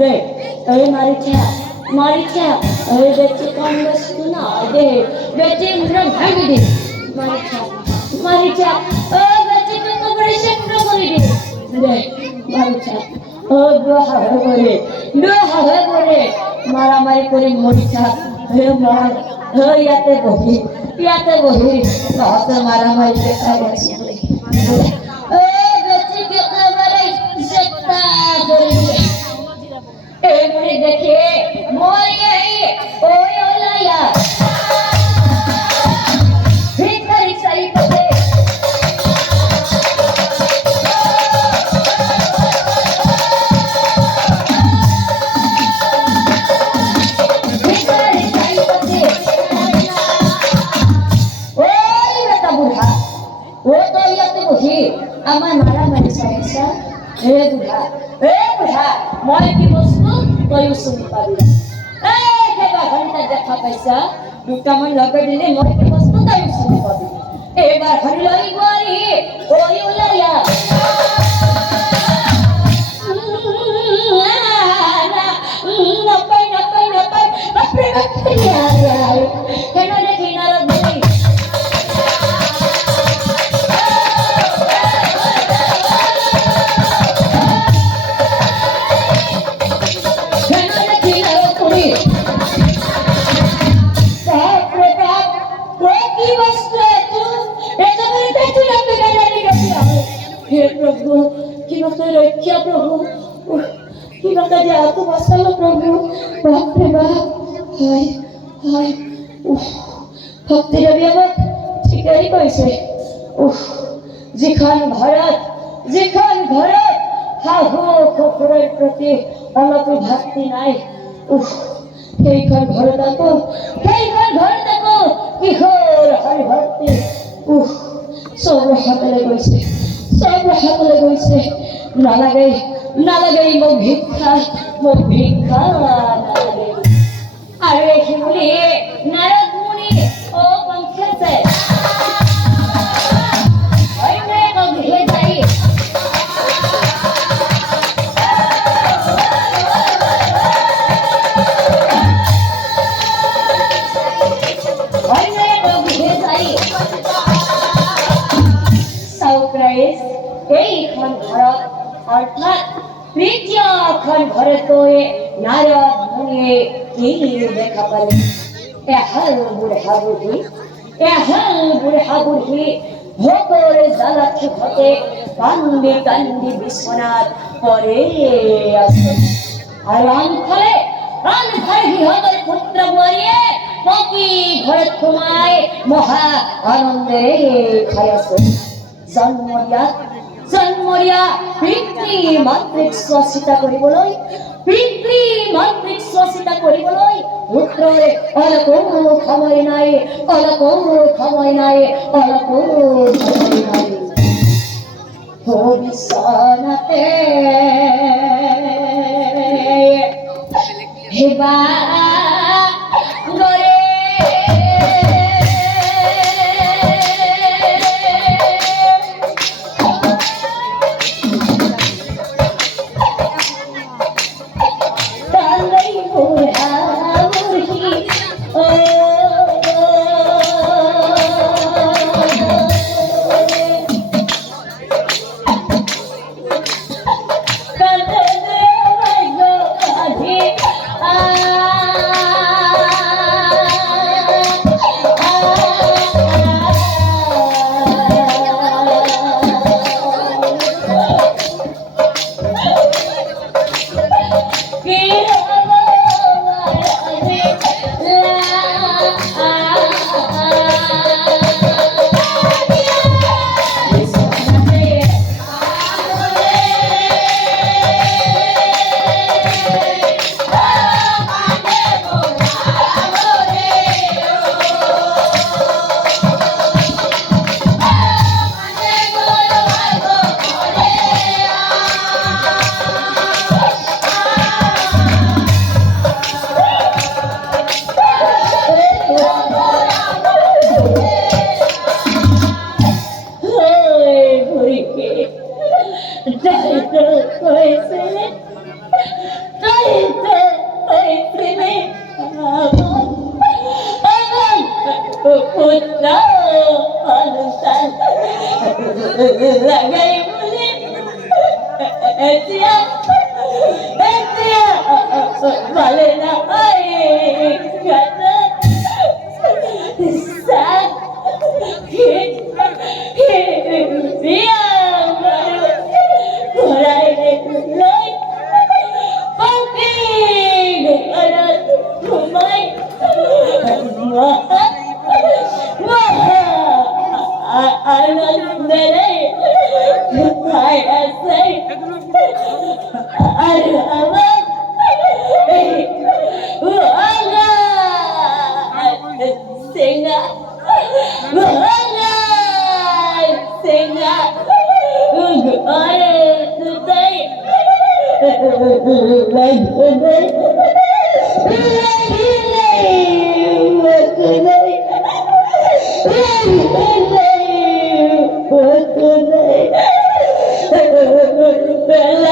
দে এই মারিচা এই বেচে কান্দাস না দে বেচে মুরা ভাঙি দে মারিচা ও বেচে কবরে শেকড় করে দে মারিচা ও দোহা করে মারামারি করে মরিচা হে মার ইয়াতে বহি মারামারি দেখা গেছে দেখে আমার মারামারি সমস্যা হে বুঢ়া মই কি বস্তু তইও শুনি পাবি ঘন্টা দেখা পাইছা দুটামান লগে দিলে মই কি বস্তু তইও শুনি পাবি এবার ঘড়ি লই গোয়ারি ওই উলাইয়া কেন দেখি নারদ বলি प्रभु कि रक्षा प्रभु कि जे आपको बसाल प्रभु बाप रे बाप हाय हाय भक्ति रवि अब ठीक ही कैसे जिखान घरत हाहू खोखरेर प्रति अलग भक्ति नाई সেইখান ঘরে দেখো কিহোর হরি ভক্তি সব হাতলে গৈছে নালাগে মোক ভিক্ষা নালাগে আৰু এই বুলি নাৰদ মুনি ও পঞ্চাছে অর্থাৎ তৃতীয়খন ঘরে তো নারদ মুনি কি দেখা পালে এহাল বুড়া বুড়ি ভোগরে জ্বালাচ্ছি ঘটে কান্দি বিশ্বনাথ পরে আসে আর রানফলে গৃহদের পুত্র মরিয়ে পকি ঘরে ঘুমায় মহা আনন্দে খায় আছে জন্মরিয়া পিতৃ মাতৃক শ্বাসিতা কৰিবলৈ পুত্ৰৰে অলপ সময় নাই ভবিষ্যতে হেবা Etia, Etia, Valena, ay, gana, sa, Siang, Kulay Loy, Pagking, Anak, Kumay, Anak Nere, Kumay Asay, Alaman, Wala, Singa, Wala, Singa, Ugare today, like today, like